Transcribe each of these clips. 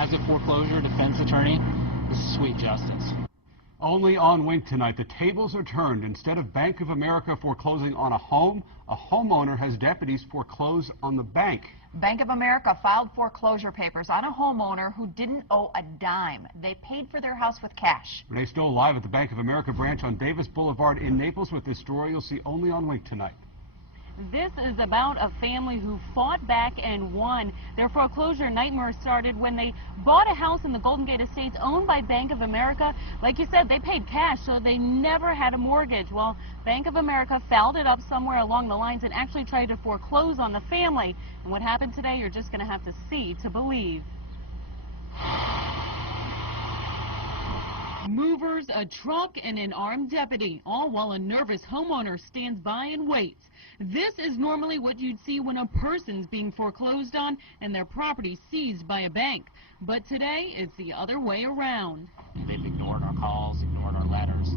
As a foreclosure defense attorney, this is sweet justice. Only on Wink tonight, the tables are turned. Instead of Bank of America foreclosing on a home, a homeowner has deputies foreclose on the bank. Bank of America filed foreclosure papers on a homeowner who didn't owe a dime. They paid for their house with cash. Renee Stoll live at the Bank of America branch on Davis Boulevard in Naples with this story you'll see only on Wink tonight. This is about a family who fought back and won. Their foreclosure nightmare started when they bought a house in the Golden Gate Estates owned by Bank of America. Like you said, they paid cash, so they never had a mortgage. Well, Bank of America fouled it up somewhere along the lines and actually tried to foreclose on the family. And what happened today, you're just going to have to see to believe. Movers, a truck, and an armed deputy, all while a nervous homeowner stands by and waits. This is normally what you'd see when a person's being foreclosed on and their property seized by a bank. But today, it's the other way around. They've ignored our calls, ignored our letters.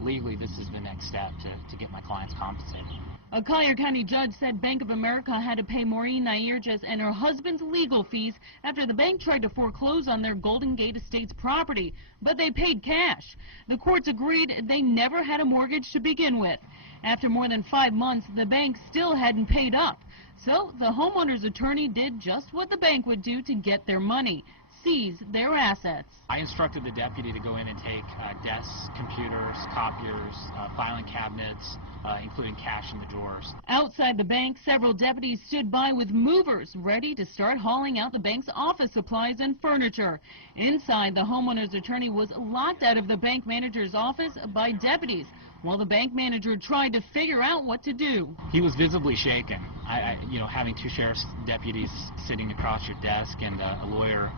Legally, this is the next step to get my clients compensated. A Collier County judge said Bank of America had to pay Maureen Nairges and her husband's legal fees after the bank tried to foreclose on their Golden Gate Estates property, but they paid cash. The courts agreed they never had a mortgage to begin with. After more than 5 months, the bank still hadn't paid up. So the homeowner's attorney did just what the bank would do to get their money: seize their assets. I instructed the deputy to go in and take desks, computers, copiers, filing cabinets, including cash in the drawers. Outside the bank, several deputies stood by with movers ready to start hauling out the bank's office supplies and furniture. Inside, the homeowner's attorney was locked out of the bank manager's office by deputies, while the bank manager tried to figure out what to do. He was visibly shaken. Having two sheriff's deputies sitting across your desk and a lawyer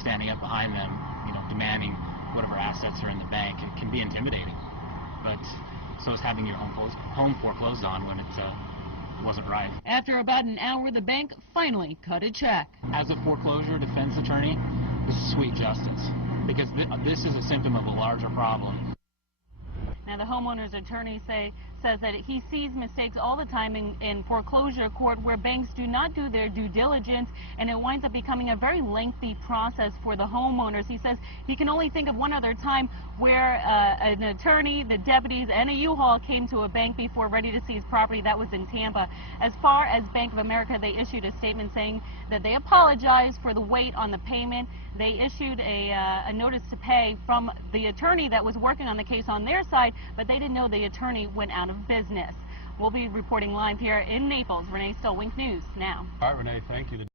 standing up behind them, demanding whatever assets are in the bank, it can be intimidating. But so is having your home foreclosed on when it wasn't right. After about an hour, the bank finally cut a check. As a foreclosure defense attorney, this is sweet justice, because this is a symptom of a larger problem. Now, the homeowner's attorney says that he sees mistakes all the time in foreclosure court where banks do not do their due diligence, and it winds up becoming a very lengthy process for the homeowners. He says he can only think of one other time where an attorney, the deputies, and a U-Haul came to a bank before ready to seize property. That was in Tampa. As far as Bank of America, they issued a statement saying that they apologized for the wait on the payment. They issued a notice to pay from the attorney that was working on the case on their side, but they didn't know the attorney went out of business. We'll be reporting live here in Naples. Renee Stoll, Wink News now. All right, Renee, thank you.